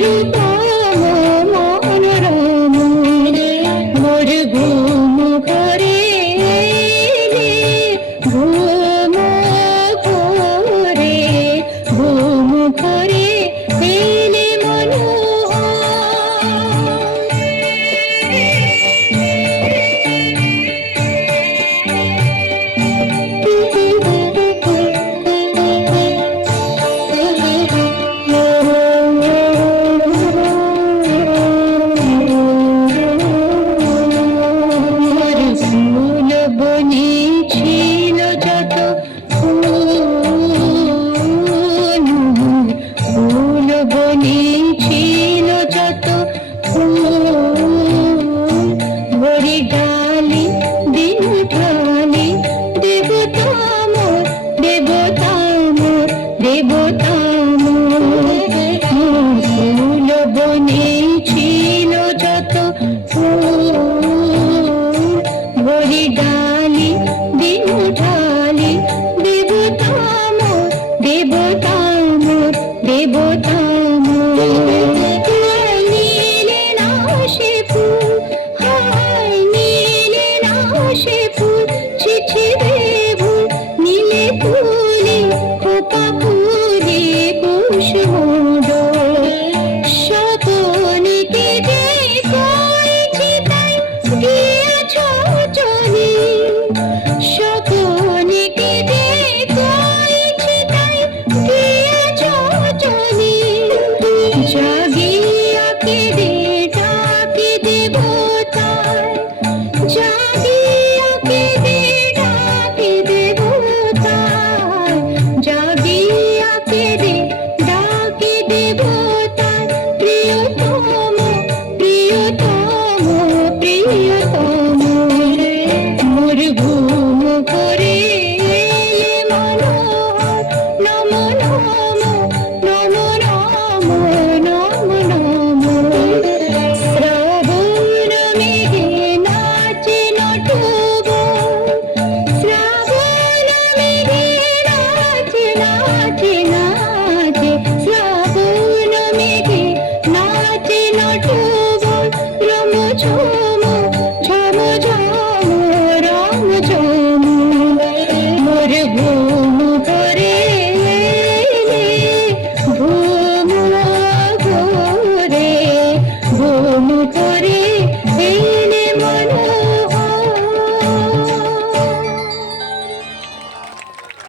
You. দেবতা মোর দেবতা